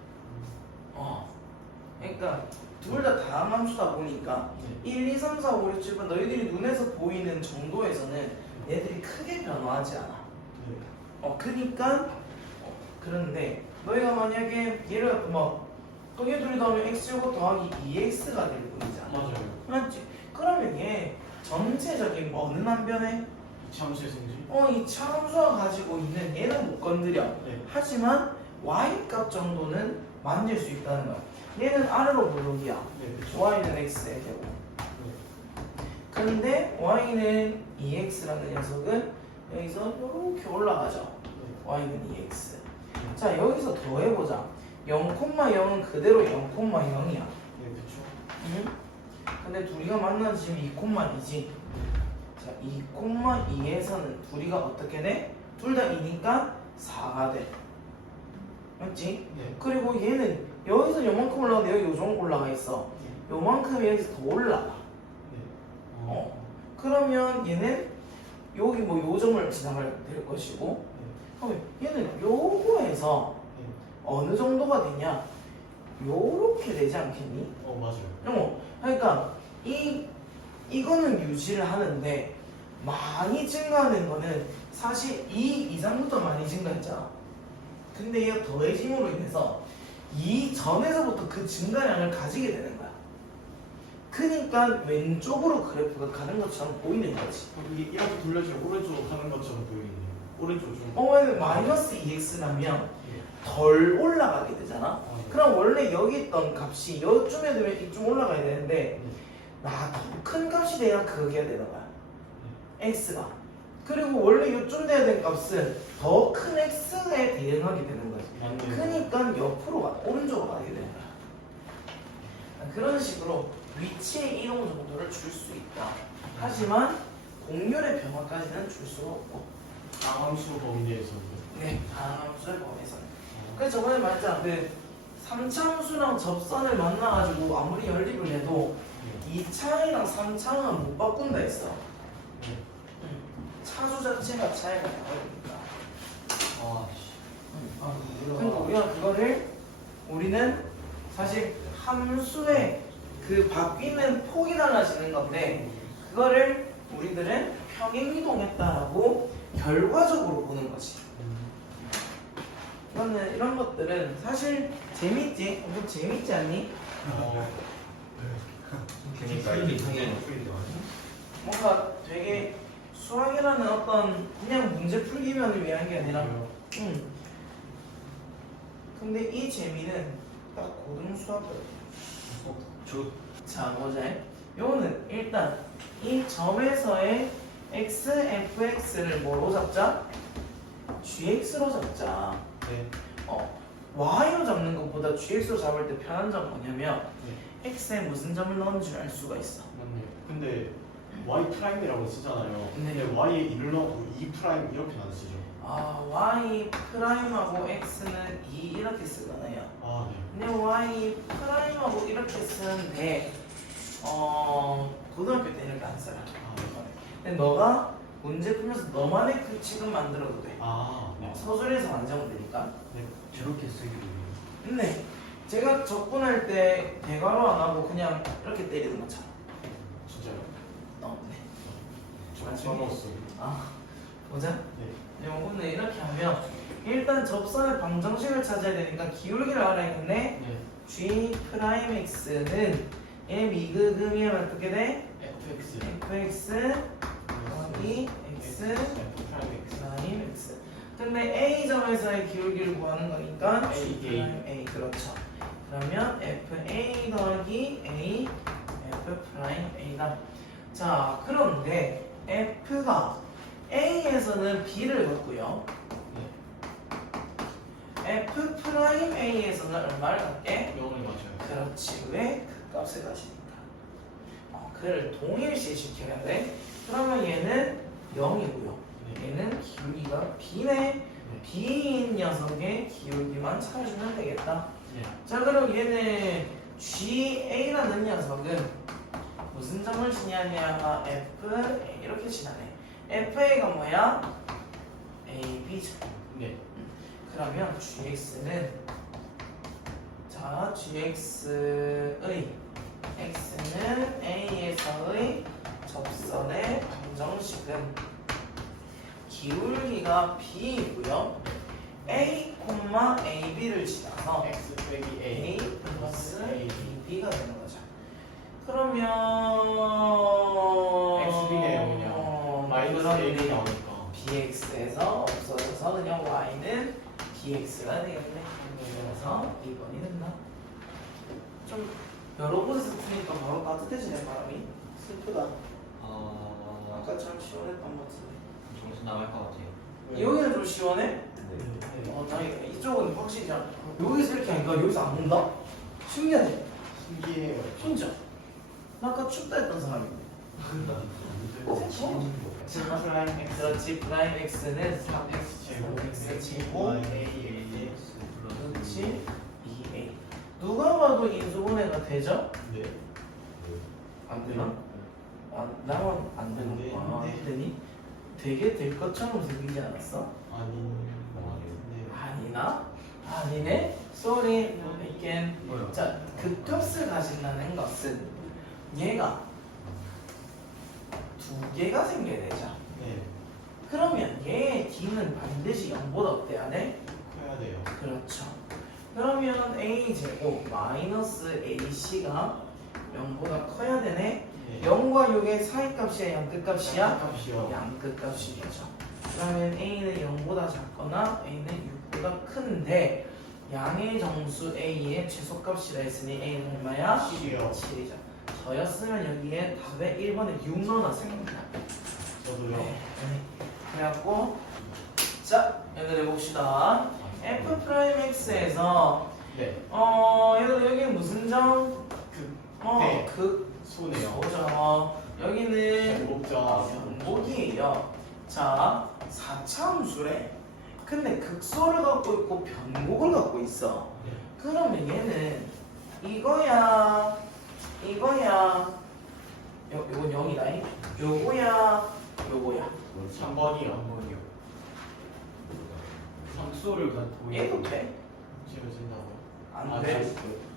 그러니까 둘 다 다함함수다 보니까 네. 1, 2, 3, 4, 5, 6, 7번 너희들이 눈에서 보이는 정도에서는 얘들이 크게 변화하지 않아. 네. 그러니까 그런데 너희가 만약에 얘를 얘 둘이 더하면 x제곱 더하기 2x가 될 뿐이잖아. 맞아요. 맞지? 그러면 얘 전체적인 뭐는 안 변해? 2차 함수의 성질? 이 차함수가 가지고 있는 얘는 못 건드려. 네. 하지만 y값 정도는 만질 수 있다는 거야. 얘는 아래로 부르기야. 네, 그렇죠. y는 x의 제곱. 근데 y는 2x라는 녀석은 여기서 이렇게 올라가죠. y는 2x. 자 여기서 더해보자. 0,0은 그대로 0,0이야. 네, 그렇죠. 근데 둘이가 만나지면 2,2지. 자 2,2에서는 둘이가 어떻게 돼? 둘 다 2니까 4가 돼. 맞지? 네. 그리고 얘는 여기서 요만큼 올라가는데 여기 요정도 올라가 있어. 요만큼 여기서 더 올라가. 네. 그러면 얘는 여기 요점을 지나갈 될 것이고, 그럼 얘는 요거에서 네. 어느 정도가 되냐? 요렇게 되지 않겠니? 맞아요. 그러니까 이거는 유지를 하는데 많이 증가하는 거는 사실 2 이상부터 많이 증가했잖아. 근데 얘가 더해짐으로 인해서 이 전에서부터 그 증가량을 가지게 되는 거야. 그러니까 왼쪽으로 그래프가 가는 것처럼 보이는 거지. 이게 이렇게 돌려주면 오른쪽으로 가는 것처럼 보이겠네요. 오른쪽 좀. 왜냐면 마이너스 2x라면 덜 올라가게 되잖아. 그럼 원래 여기 있던 값이 요쯤에 되면 이쯤 올라가야 되는데 나 더 큰 값이 돼야 그게 되는 거야. x가. 그리고 원래 요쯤 돼야 될 값은 더 큰 x에 대응하게 되는 거지. 맞네요. 그러니까 옆으로 가, 오른쪽으로 가게 되는 거야. 그런 식으로 위치의 이동 정도를 줄 수 있다. 하지만 공률의 변화까지는 줄 수가 없고. 상함수 범위 내에서는. 네, 다함수의 범위에서는. 그래서 저번에 말했잖아. 그 3차함수랑 접선을 만나가지고 아무리 연립을 해도 2차이랑 3차는 못 바꾼다 했어. 차수 자체가 차이가 나거니까. 그러니까 우리가 그거를 우리는 사실 함수의 그 바뀌는 폭이 달라지는 건데 그거를 우리들은 평행이동했다라고 결과적으로 보는 거지. 그러면 이런 것들은 사실 재밌지? 뭐 재밌지 않니? 그러니까 이게 당연히 뭔가 되게 수학이라는 어떤 그냥 문제 풀기만을 위한 게 아니라 근데 이 재미는 딱 고등 수학이거든. 자 보자. 요거는 일단 이 점에서의 x, fx를 뭐로 잡자? gx로 잡자. 네. y로 잡는 것보다 gx로 잡을 때 편한 점 뭐냐면 네. x에 무슨 점을 넣은지 알 수가 있어. 맞네요. 근데 y 프라임이라고 쓰잖아요. 네. 근데 y에 2를 넣고 2 프라임 이렇게는 안 쓰죠. y 프라임하고 x는 2 이렇게 쓰잖아요. 네. 근데 y 프라임하고 이렇게 쓰는데 고등학교 때 이렇게 안 써라. 근데 너가 문제 풀면서 너만의 규칙을 만들어도 돼. 네. 서술에서 만들면 되니까. 네. 저렇게 쓰기로. 근데 제가 적분할 때 대괄호 안 하고 그냥 이렇게 때리는 것처럼. 진짜요? 네. 저 써먹었어요. 보자. 네. 요거는 이렇게 하면 일단 접선의 방정식을 찾아야 되니까 기울기를 알아야겠네. 네. g 프라임 x는 얘 미그금이면 어떻게 돼? fx. fx 더하기 x 프라임 x. 프라임 x. 근데 a점에서의 기울기를 구하는 거니까 A, g 프라임 a 그렇죠. 그러면 fa 더하기 a f 프라임 a다. 자 그런데 f가 a에서는 b를 갖고요. f 프라임 a에서는 얼마를 갖게? 0을 맞춰요. 그렇지. 왜? 그 값을 가지니까. 그를 동일시 시켜야 돼. 그러면 얘는 0이고요. 얘는 기울기가 b네. b인 녀석의 기울기만 찾아주면 되겠다. 네. 자 그럼 얘는 GA라는 녀석은 무슨 점을 지냐냐 FA 이렇게 지나네. FA가 뭐야? AB죠. 네. 그러면 GX는 자 GX의 X는 A에서의 접선의 방정식은 기울기가 B이고요. A, AB를 지나서 x 빼기 A 플러스 AB가 되는 거죠. 그러면 xb네요 그냥. 마이너스 a가 나오니까. bx에서 없어져서 그냥 y는 bx가 되겠네. 그래서 2번이 된다. 좀 여러 곳에서 푸니까 바로 따뜻해지네 바람이. 슬프다. 아까처럼 시원했던 것 같은데. 정신 나갈 것 같아요. 여기는 좀 시원해? 네. 다행이다. 이쪽은 확실히 잘. 여기서 이렇게 하니까 여기서 안 온다? 신기하지? 신기해요. 진짜. 나 아까 춥다 했던 사람인데. 자, 프라임 x. 그렇지. 프라임 x는 3x 제곱 x 제곱 a 그렇지. 2a. 누가 봐도 인수분해가 되죠? 네. 안 되나? 나만 안 되는 거. 안 되니? 되게 될 것처럼 들리지 않았어? 아닌 것 같은데. 아니나? 아니네? Sorry, again. 뭐야? 자, 극값을 가진다는 것은 얘가 두 개가 생겨야 되죠. 네. 그러면 얘의 d는 반드시 0보다 어때야 돼? 커야 돼요. 그렇죠. 그러면 a 제곱 마이너스 ac가 0보다 커야 되네. 네. 0과 6의 사이값이야, 양끝값이야? 값이요. 양끝값이 되죠. 그러면 A는 0보다 작거나 A는 6보다 큰데 양의 정수 A의 최소값이라 했으니 A는 얼마야? 7이요. 7이죠. 저였으면 여기에 답에 1번에 6 넣어놨을 겁니다. 저도요. 네. 그래갖고 자, 얘들 해봅시다. F 프라임 X에서 네. 얘들 여기는 무슨 점? 네. 극 손해요. 보자. 여기는 목자. 변곡이에요. 자, 4차함수래. 근데 극소를 갖고 있고 변곡을 갖고 있어. 네. 그러면 얘는 이거야, 요건 0이다. 요거야, 요거야. 3번이요. 한번이요. 상소를 갖고 얘도 돼? 제가 된다고요? 안 돼.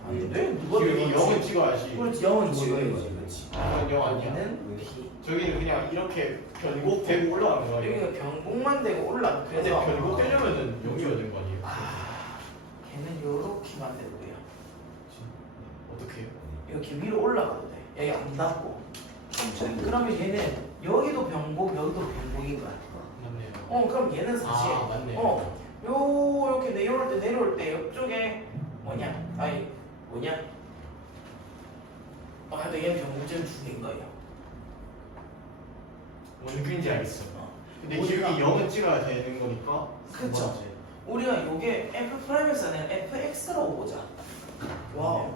안 돼? 누가 여기 돼? 0은 찍어야지. 그렇지, 0은 찍어야지. 찍어야지. 그렇지. 이건 0 아니야. 여기는 B. 저기는 그냥 이렇게 변곡되고 올라가는 거 아니에요? 여기가 변곡만 되고 올라. 근데 그래서 변곡되려면은 0이어야 되는 거 아니에요? 걔는 요렇게 만들고요. 어떻게 해요? 이렇게 위로 올라가도 돼. 여기 안 닿고. 그러면 얘는 여기도 변곡, 여기도 변곡인 거야. 맞네요. 그럼 얘는 사실 아, 맞네. 요렇게 내려올 때 옆쪽에 뭐냐? 아니 뭐냐? 하여튼 얘는 변곡점 두 개인 거예요. 뭔 글인지 알겠어. 근데 우리가- 여기 0은 찍어야 되는 거니까. 그쵸. 우리가 요게 f 프라임에서는 fx라고 보자. 와우.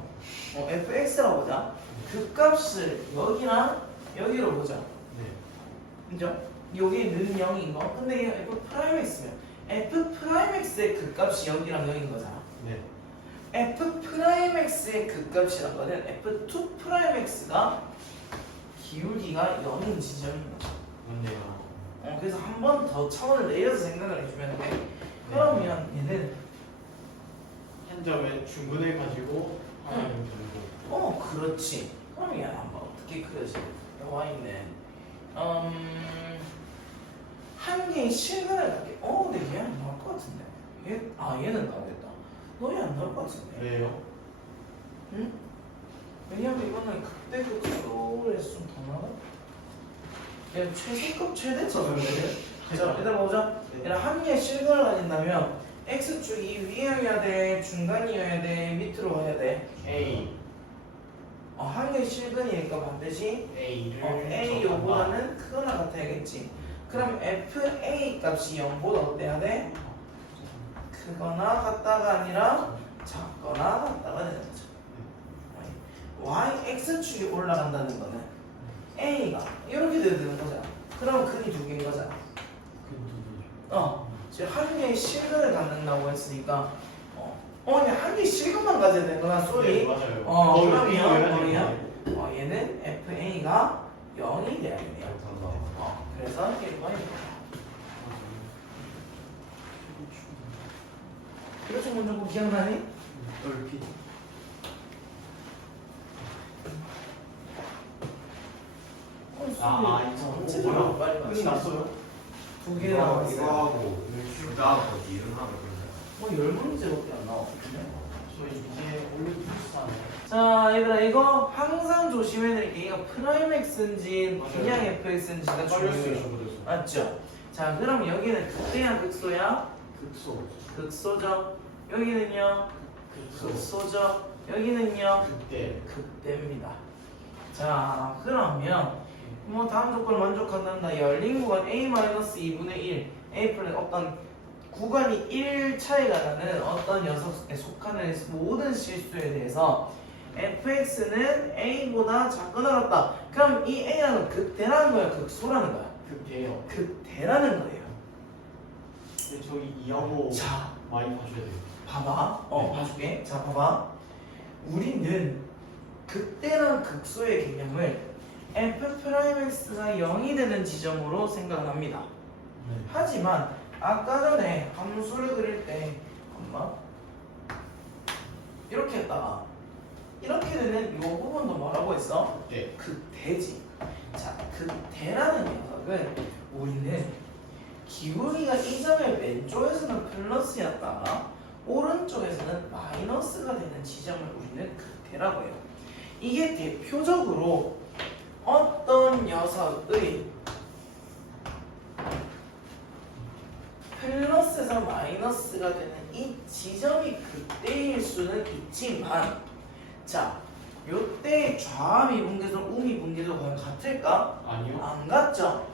fx라고 보자. 그 값을 여기랑 여기로 보자. 네. 그죠? 요게 는 0인 거. 근데 얘가 f 프라임x면 f 프라임x의 그 값이 여기랑 여기인 거잖아. 네. f 프라임x의 그 값이란 거는 f2 프라임x가 기울기가 0인 지점인 거죠. 맞네요. 그래서 한 번 더 차원을 내려서 생각을 해주면 돼. 그러면 얘는 한 점에 중근을 가지고 하나는 변곡. 그렇지. 그럼 얘는 한번 어떻게 그려져? y는 한 개의 실근을 갖게. 근데 얘 안 나올 것 같은데. 얘는 나오겠다. 너희 안 나올 것 같은데. 왜요? 응? 왜냐면 이거는 극대 극소에서 좀 더 나가. 얘 최소급 최대차 정도는. 자, 얘들아 보자. 얘들아 한 개의 실근을 가진다면 x축이 위여야 돼, 중간이어야 돼, 밑으로 가야 돼. A. 한 개의 실근이니까 반드시 A를 A 요보다는 크거나 같아야겠지. 그럼 FA 값이 0보다 어때야 돼? 크거나 같다가 아니라 작거나 같다가 되는 거죠. Y X축이 올라간다는 거는 A가 이렇게 돼야 되는 거잖아. 그럼 근이 두 개인 거잖아. 지금 한 개의 실근을 갖는다고 했으니까 그냥 한 개의 실근만 가져야 되는구나. 네, 쏘리. 맞아요. 그러면 얘는 FA가 0이 돼야겠네요. 그래서 1번입니다. 그래서 먼저 뭐 기억나니? 얼핏. 이거 뭐야? 빨리 끝이 났어요? 두 개나 남았어요. 이거 하고 그다음 거 이름 하고 뭐 10문제밖에 안 나와. 저 이제 올림픽스하네. 자, 얘들아 이거 항상 조심해야 될 게 이거 프라임 x인지 맞아요. 그냥 fx인지가 빨렸어요, 중요해요. 저번에서. 맞죠? 자, 그럼 여기는 극대야 극소야? 극소. 극소죠. 여기는요? 극소죠. 여기는요? 그때. 극대입니다. 자, 그러면 뭐 다음 조건을 만족한다. 열린 구간 a-2분의 1 a 플러스 어떤 구간이 1 차이가 나는 어떤 녀석에 속하는 모든 실수에 대해서 fx는 a보다 작거나 같다. 그럼 이 a는 극대라는 거야, 극소라는 거야? 그때요. 극대라는 거예요. 근데 저기 이하고 자, 많이 봐줘야 돼요. 봐봐. 봐줄게. 자, 봐봐. 우리는 극대랑 극소의 개념을 f'(x가 0이 되는 지점으로 생각을 합니다. 하지만 아까 전에 함수를 그릴 때 엄마 이렇게 했다가 이렇게 되는 이 부분도 뭐라고 했어? 네. 극대지. 자, 극대라는 녀석은 우리는 기울기가 이 점의 왼쪽에서는 플러스였다가 오른쪽에서는 마이너스가 되는 지점을 우리는 극대라고 해요. 이게 대표적으로 어떤 녀석의 플러스에서 마이너스가 되는 이 지점이 그때일 수는 있지만, 자, 요때의 좌미분계선, 우미분계선 과연 같을까? 아니요. 안 같죠?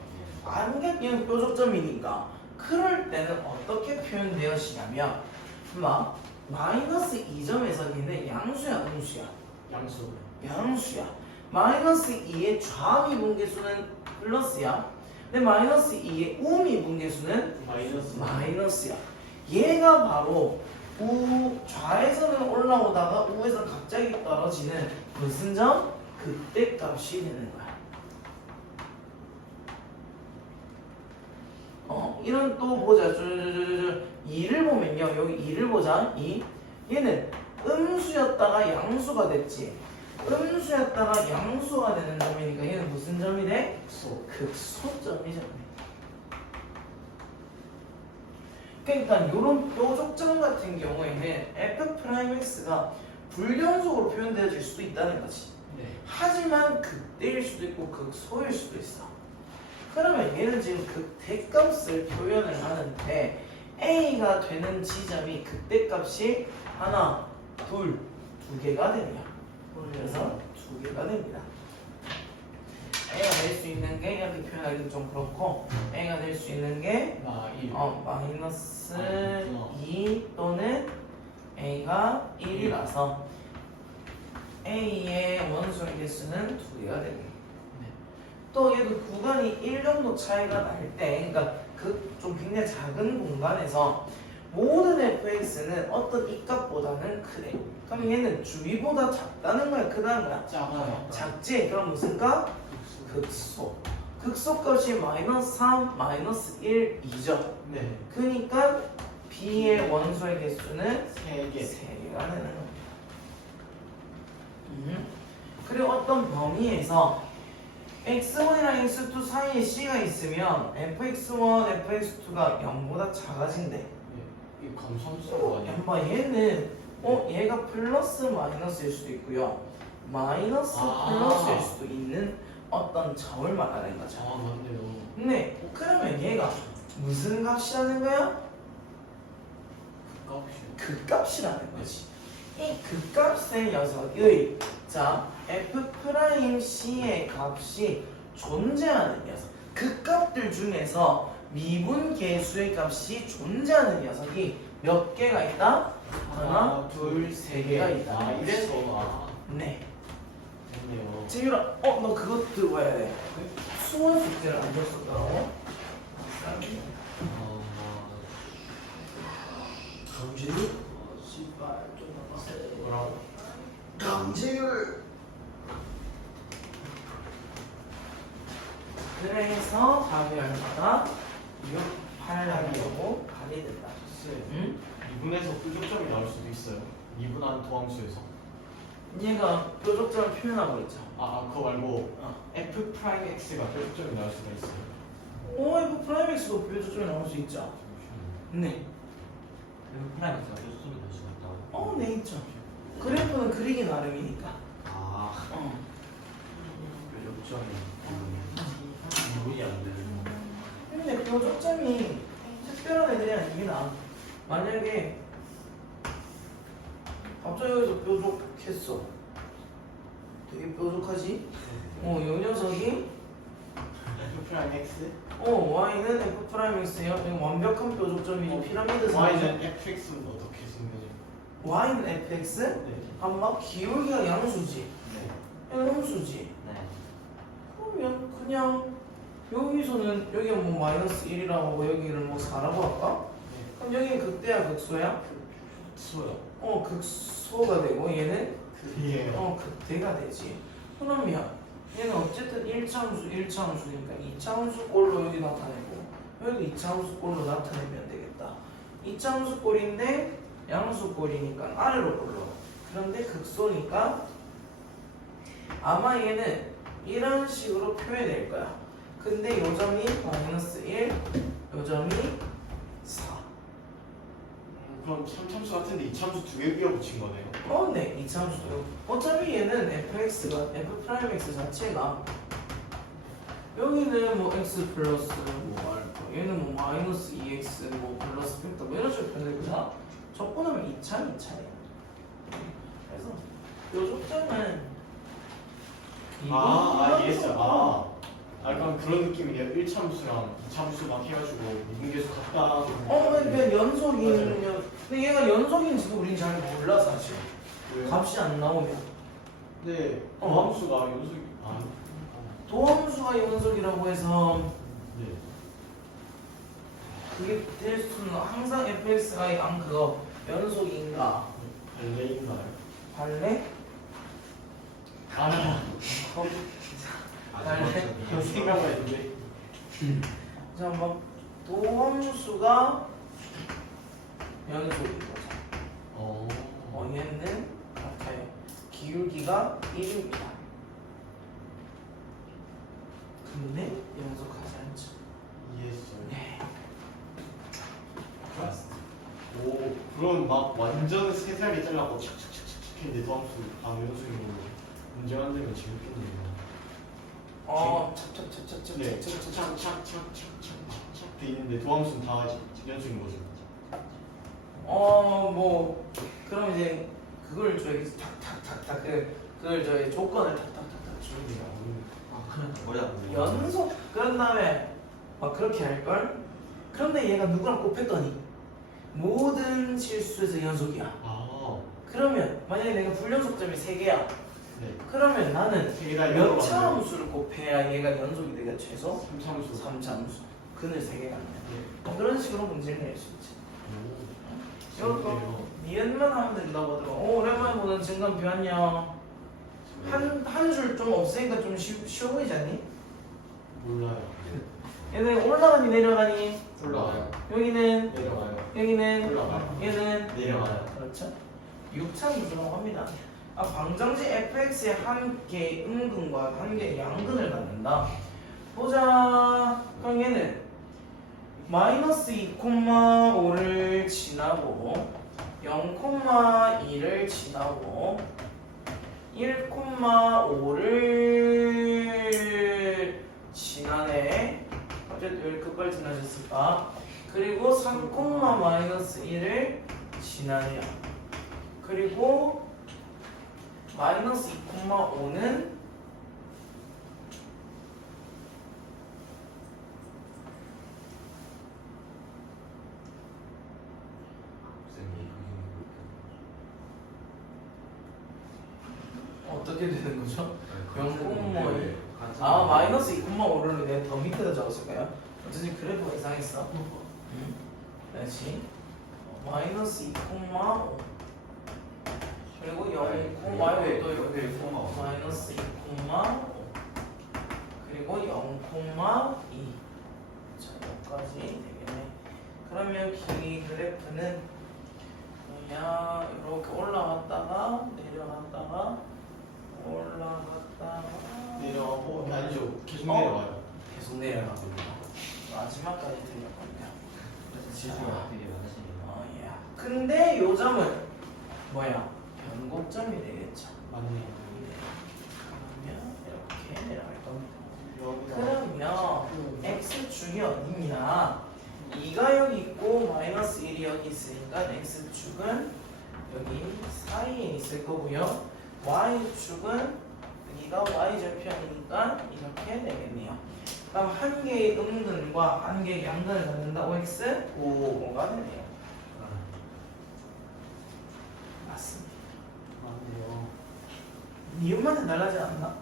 안 같기는 뾰족점이니까. 그럴 때는 어떻게 표현되어지냐면, 막 마이너스 2점에서 얘는 양수야, 음수야? 양수. 양수야. 마이너스 2의 좌미분계수는 플러스야. 근데 마이너스 2의 우미분계수는 마이너스. 마이너스야. 얘가 바로 좌에서는 올라오다가 우에서 갑자기 떨어지는 무슨 점? 그때 값이 되는 거야. 이런 또 보자. 2를 보면요. 여기 2를 보자. 2. 얘는 음수였다가 양수가 됐지. 음수였다가 양수가 되는 점이니까 얘는 무슨 점이 돼? 소. 극소점이 점. 그러니까 이런 뾰족점 같은 경우에는 f'x가 불연속으로 표현되어질 수도 있다는 거지. 네. 하지만 극대일 수도 있고 극소일 수도 있어. 그러면 얘는 지금 극대값을 표현을 하는데 a가 되는 지점이 극대값이 하나, 둘, 두 개가 되냐. 그래서 두 개가 됩니다. a가 될 수 있는 게 이렇게 표현하기는 좀 그렇고, a가 될 수 있는 게 마이너스 2 또는 a가 1이라서 a의 원소의 개수는 두 개가 되게. 또 얘도 구간이 1 정도 차이가 날 때, 그러니까 그 좀 굉장히 작은 공간에서 모든 fx는 어떤 이 값보다는 크대. 그럼 얘는 주위보다 작다는 거야, 크다는 거야? 작아요. 작지? 그럼 무슨 값? 극소. 극소값이 마이너스 3, 마이너스 1, 2죠. 네. 그러니까 b의 원소의 개수는 3개. 3개가 되는 거야. 그리고 어떤 범위에서 x1이랑 x2 사이에 c가 있으면 fx1, fx2가 0보다 작아진대. 네. 이 감소함수가 아니에요? 엄마 얘는 얘가 플러스 마이너스일 수도 있고요. 마이너스 플러스일 수도 있는 어떤 점을 말하는 거죠. 맞네요. 네, 그러면 얘가 무슨 값이라는 거야? 값이. 극값이라는 거지. 이 극값의 녀석의 자 f'c의 값이 존재하는 녀석, 극값들 중에서 미분계수의 값이 존재하는 녀석이 몇 개가 있다? 하나, 둘, 세 개가 있다. 이래서 네. 됐네요. 재율아, 너 그거 들고 와야 돼. 수원 숙제를 안 줬었더라고. 강진이? 씨발 좀 남았어. 뭐라고? 강재율. 그래서 답이 얼마다? 6, 8하고 8이 된다. 응? 미분에서 뾰족점이 나올 수도 있어요. 미분한 도함수에서. 얘가 뾰족점을 표현하고 있죠. 그거 말고 f'x가 뾰족점이 나올 수가 있어요. 이거 프라이맥스도 뾰족점이 나올 수 있죠. 네. 그리고 프라임엑스가 뾰족점이 될 수가 있다고. 네 있죠. 그래프는 그리기 나름이니까. 뾰족점이 미분이 안 되는. 근데 뾰족점이 특별한 애들이 아닙니다. 만약에 갑자기 여기서 뾰족했어. 되게 뾰족하지? 이 녀석이 f'x? y는 f'x예요. 완벽한 뾰족점이지. 피라미드 y는 fx는 어떻게 생겨요? y는 fx? 네. 아마 기울기가 양수지. 네. 얘는 음수지. 네. 그러면 그냥 여기서는 여기가 뭐 마이너스 1이라고 하고 여기를 뭐 4라고 할까? 네. 그럼 여기는 극대야 극소야? 수요. 극소가 되고 얘는 이에요. 극대가 되지. 그러면 얘는 어쨌든 1차함수 1차함수니까 2차함수 꼴로 여기 나타내고 여기도 2차함수 꼴로 나타내면 되겠다. 2차함수 꼴인데 양수 꼴이니까 아래로 꼴로. 그런데 극소니까 아마 얘는 이런 식으로 표현될 거야. 근데 요 점이 마이너스 1, 요 점이 4. 그럼 3참수 같은데 2참수 두 개 끼워붙인 거네요? 네, 이참수. 어차피 얘는 fx가 f'x 자체가 여기는 뭐 x 플러스 뭐 알파, 얘는 뭐 마이너스 2x 뭐 플러스 벡터 뭐 이런 식으로 변되거나 적분하면 2차야. 그래서 요 속점은 이해했어요. 약간 그런 느낌이네요. 1참수랑 2참수만 해가지고 미분계수 같다. 그러니까 연속이면 근데 얘가 연속인지도 우린 잘 몰라 사실. 왜요? 값이 안 나오면 근데 도함수가 연속이 도함수가 연속이라고 해서 네. 그게 될 수는 항상 fx가 안 그거 연속인가 발레인가요? 할래? 아, 할래? 생각만 했는데. 자, 뭐 도함수가 연속인 거죠. 얘는 같아요. 기울기가 1입니다. 근데 연속하지 않죠. 이해했어요. 네. 오, 그럼 막 완전 세세하게 잘라고 착착착착착 했는데 도함수 연속인 걸로 문제 만들면 재밌겠네요. 착착착착착. 네, 착착착착착착착 돼 있는데 도함수는 다 연속인 거죠. 뭐 그럼 이제 그걸 저희 탁탁탁탁 그걸 저희 조건을 탁탁탁탁 주는 거야. 머리 연속 그런 다음에 막 그렇게 할 걸. 그런데 얘가 누구랑 곱했더니 모든 실수에서 연속이야. 그러면 만약에 내가 불연속점이 3개야. 네. 그러면 나는 세개 다 몇 연속으로 차함수를 곱해야 얘가 연속이 되겠 최소? 3참수. 3차함수. 근을 3개가 아니야. 네. 그런 식으로 문제를 낼 수 있지. 오. 이거 니은만 하면 된다고 하더라고. 오랜만에 보는 증감표 안녕. 한 줄 좀 없으니까 좀 쉬워 보이지 않니? 몰라요. 얘는 올라가니 내려가니? 올라가요. 여기는 내려가요. 여기는 올라가요. 얘는 내려가요. 그렇죠. 6차 구조라고 합니다. 방정식 fx의 한 개의 음근과 한 개의 양근을 갖는다. 보자. 그럼 얘는 마이너스 2,5를 지나고 0,2를 지나고 1,5를 지나네. 어쨌든 왜 끝까지 지나셨을까? 그리고 3,-1을 지나네요. 그리고 마이너스 2,5는 어떻게 되는 거죠? 0,5에 마이너스 2,5를 내가 더 밑에다 적었을까요? 어쩐지 그래프가 이상했어. 다시 마이너스 2,5 그리고 0,5 또 여기 마이너스 2,5 그리고 0,2 자 여기까지 되겠네. 그러면 이 그래프는 그냥 이렇게 올라갔다가 내려갔다가 올라갔다가 내려가고 아니죠. 계속 내려가요. 계속 내려갑니다. 마지막까지 들려갑니다. 실수가 되게 많으시네요. 예. 근데 요 점은 뭐야? 변곡점이 되겠죠. 맞네요. 그러면 이렇게 내려갈 겁니다. 여기다. 그러면 x축이 어디냐? 2가 여기 있고 마이너스 1이 여기 있으니까 x축은 여기 사이에 있을 거고요. y축은 여기가 y절편이니까 이렇게 되겠네요. 그럼 한 개의 음근과 한 개의 양근을 갖는다. 5x 5가 되네요. 맞습니다. 맞네요. 니은만 달라지지 않나?